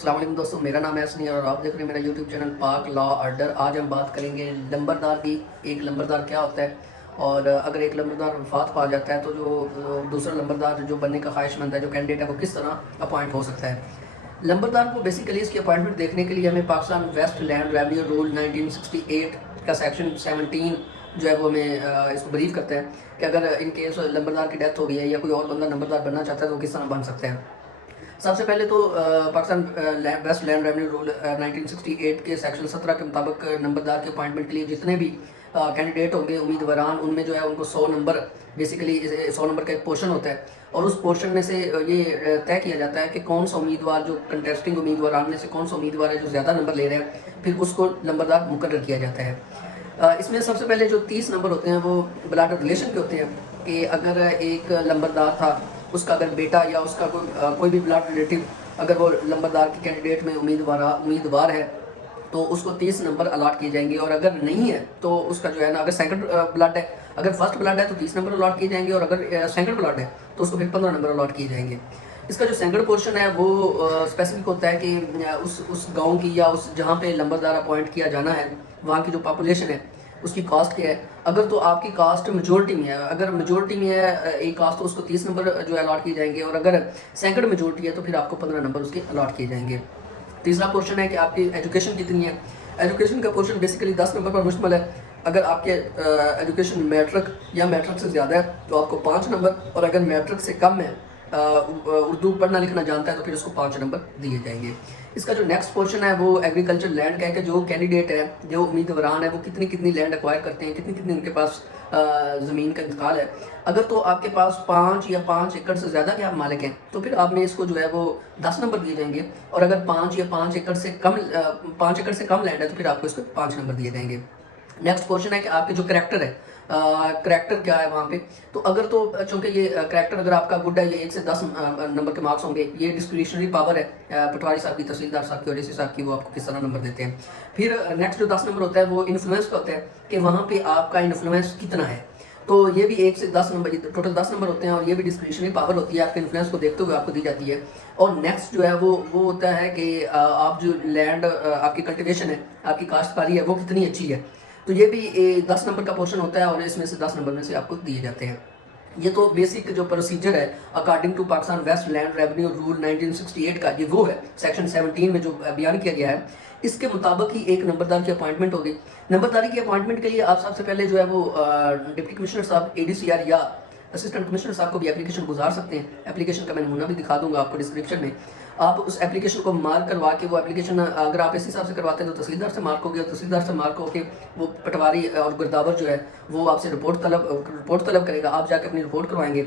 السلام علیکم دوستوں، میرا نام ہے اسنی اور آپ دیکھ رہے ہیں میرا یوٹیوب چینل پاک لا آرڈر۔ آج ہم بات کریں گے لمبردار کی۔ ایک لمبردار کیا ہوتا ہے، اور اگر ایک لمبردار وفات پا جاتا ہے تو جو دوسرا لمبردار جو بننے کا خواہش مند ہے، جو کینڈیڈیٹ ہے، وہ کس طرح اپوائنٹ ہو سکتا ہے۔ لمبردار کو بیسیکلی اس کی اپوائنٹمنٹ دیکھنے کے لیے ہمیں Pakistan west land revenue rule 1968 کا سیکشن 17 جو ہے وہ ہمیں اس کو بریف کرتا ہے کہ اگر ان کیس لمبردار کی ڈیتھ ہو گئی ہے یا کوئی اور بندہ لمبردار بننا چاہتا ہے تو کس طرح بن سکتا ہے۔ سب سے پہلے تو Pakistan west land revenue rule 1968 کے سیکشن 17 کے مطابق نمبردار کے اپوائنٹمنٹ کے لیے جتنے بھی کینڈیڈیٹ ہوں گے، امیدواران، ان میں جو ہے ان کو 100 نمبر، بیسیکلی 100 نمبر کا ایک پورشن ہوتا ہے، اور اس پورشن میں سے یہ طے کیا جاتا ہے کہ کون سا امیدوار، جو کنٹیسٹنگ امیدواران میں سے کون سا امیدوار ہے جو زیادہ نمبر لے رہے ہیں، پھر اس کو لمبردار مقرر کیا جاتا ہے۔ اس میں سب سے پہلے جو 30 نمبر ہوتے ہیں وہ بلڈ ریلیشن کے ہوتے ہیں، کہ اگر ایک لمبردار تھا، اس کا اگر بیٹا یا اس کا کوئی بھی بلڈ ریلیٹیو اگر وہ لمبردار کی کینڈیڈیٹ میں امیدوار ہے تو اس کو 30 نمبر الاٹ کیے جائیں گے، اور اگر نہیں ہے تو اس کا جو ہے نا، اگر سیکنڈ بلڈ ہے، اگر فرسٹ بلڈ ہے تو 30 نمبر الاٹ کیے جائیں گے، اور اگر سیکنڈ بلڈ ہے تو اس کو پھر 15 نمبر الاٹ کیے جائیں گے۔ اس کا جو سیکنڈ پورشن ہے وہ اسپیسیفک ہوتا ہے کہ اس گاؤں کی یا اس جہاں پہ لمبردار اپوائنٹ کیا جانا ہے، وہاں کی جو پاپولیشن ہے، اس کی کاسٹ کیا ہے۔ اگر تو آپ کی کاسٹ میجورٹی میں ہے، اگر میجورٹی میں ہے ایک کاسٹ، تو اس کو 30 نمبر جو ہے الاٹ کیے جائیں گے، اور اگر سیکنڈ میجورٹی ہے تو پھر آپ کو 15 نمبر اس کے الاٹ کیے جائیں گے۔ تیسرا پورشن ہے کہ آپ کی ایجوکیشن کتنی ہے۔ ایجوکیشن کا پورشن بیسیکلی 10 نمبر پر مشتمل ہے۔ اگر آپ کے ایجوکیشن میٹرک یا میٹرک سے زیادہ ہے تو آپ کو 5 نمبر، اور اگر میٹرک سے کم ہے، اردو پڑھنا لکھنا جانتا ہے، تو پھر اس کو 5 نمبر دیے جائیں گے۔ اس کا جو نیکسٹ پورشن ہے وہ ایگریکلچر لینڈ کا ہے، کہ جو کینڈیڈیٹ ہے، جو امیدواران ہے، وہ کتنی لینڈ ایکوائر کرتے ہیں، کتنی ان کے پاس زمین کا انتقال ہے۔ اگر تو آپ کے پاس 5 یا 5 ایکڑ سے زیادہ کے آپ مالک ہیں تو پھر آپ میں اس کو جو ہے وہ 10 نمبر دیے جائیں گے، اور اگر 5 یا 5 ایکڑ سے کم لینڈ ہے تو پھر آپ کو اس کو 5 نمبر دیے جائیں گے۔ نیکسٹ پورشن ہے کہ آپ کے جو کریکٹر ہے، کریکٹر کیا ہے وہاں پہ، تو اگر تو چونکہ یہ کریکٹر اگر آپ کا گڈ ہے، یہ 1 سے 10 نمبر کے مارکس ہوں گے۔ یہ ڈسکریشنری پاور ہے پٹواری صاحب کی، تحصیلدار صاحب کی اور ڈی سی صاحب کی، وہ آپ کو کس طرح نمبر دیتے ہیں۔ پھر نیکسٹ جو 10 نمبر ہوتا ہے وہ انفلوئنس کا ہوتا ہے، کہ وہاں پہ آپ کا انفلوئنس کتنا ہے۔ تو یہ بھی 1 سے 10 نمبر، ٹوٹل 10 نمبر ہوتے ہیں، اور یہ بھی ڈسکریشنری پاور ہوتی ہے، آپ کے انفلوئنس کو دیکھتے ہوئے آپ کو دی جاتی ہے۔ اور نیکسٹ جو ہے وہ ہوتا ہے کہ آپ جو لینڈ، آپ کی کلٹیویشن ہے، آپ کی کاشتکاری ہے، وہ کتنی اچھی ہے۔ تو یہ بھی 10 نمبر کا پورشن ہوتا ہے، اور اس میں سے 10 نمبر میں سے آپ کو دیے جاتے ہیں۔ یہ تو بیسک جو پروسیجر ہے according to Pakistan west land revenue rule 1968 کا، یہ وہ ہے سیکشن 17 میں جو بیان کیا گیا ہے، اس کے مطابق ہی ایک نمبردار کی اپوائنٹمنٹ ہوگی۔ نمبرداری کی اپوائنٹمنٹ کے لیے آپ سب سے پہلے جو ہے وہ ڈپٹی کمشنر صاحب، ADCR یا اسسٹنٹ کمشنر صاحب کو بھی اپلیکیشن گزار سکتے ہیں۔ اپلیکیشن کا میں نمونہ بھی دکھا دوں گا آپ کو ڈسکرپشن میں۔ آپ اس اپلیکیشن کو مارک کروا کے، وہ اپلیکیشن اگر آپ اس حساب سے کرواتے ہیں تو تحصیلدار سے مارک ہوگی، اور تحصیلدار سے مارک ہو کے وہ پٹواری اور گرداور جو ہے وہ آپ سے رپورٹ طلب کرے گا۔ آپ جا کے اپنی رپورٹ کروائیں گے۔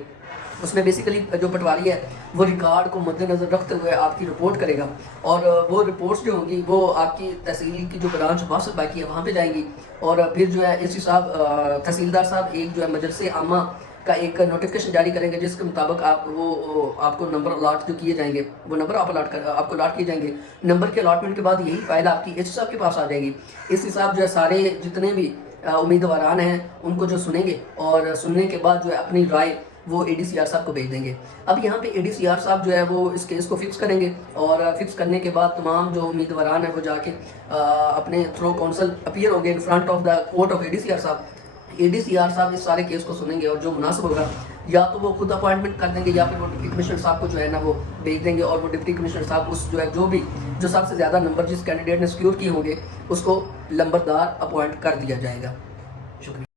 اس میں بیسیکلی جو پٹواری ہے وہ ریکارڈ کو مد نظر رکھتے ہوئے آپ کی رپورٹ کرے گا، اور وہ رپورٹس جو ہوں گی وہ آپ کی تحصیل کی جو برانچ واسط باقی ہے وہاں پہ جائیں گی، اور پھر جو ہے AC صاحب، تحصیلدار صاحب ایک جو ہے مجلس عامہ کا ایک نوٹیفکیشن جاری کریں گے، جس کے مطابق آپ کو نمبر الاٹ جو کیے جائیں گے، وہ نمبر آپ کو الاٹ کیے جائیں گے۔ نمبر کے الاٹمنٹ کے بعد یہی فائل آپ کی AC صاحب کے پاس آ جائے گی۔ AC صاحب جو ہے سارے جتنے بھی امیدواران ہیں ان کو جو سنیں گے، اور سننے کے بعد جو ہے اپنی رائے وہ ADCR صاحب کو بھیج دیں گے۔ اب یہاں پہ ADCR صاحب جو ہے وہ اس کیس کو فکس کریں گے، اور فکس کرنے کے بعد تمام جو امیدواران ہیں وہ جا کے اپنے تھرو کونسل اپیئر ہوں گے in front of the court of ADCR صاحب۔ ADCR صاحب اس سارے کیس کو سنیں گے، اور جو مناسب ہوگا یا تو وہ خود اپوائنٹمنٹ کر دیں گے، یا پھر وہ ڈپٹی کمشنر صاحب کو جو ہے نا وہ بھیج دیں گے، اور وہ ڈپٹی کمشنر صاحب اس جو سب سے زیادہ نمبر جس کینڈیڈیٹ نے سیکیور کیے ہوں گے اس کو لمبردار اپوائنٹ کر دیا جائے گا۔ شکریہ۔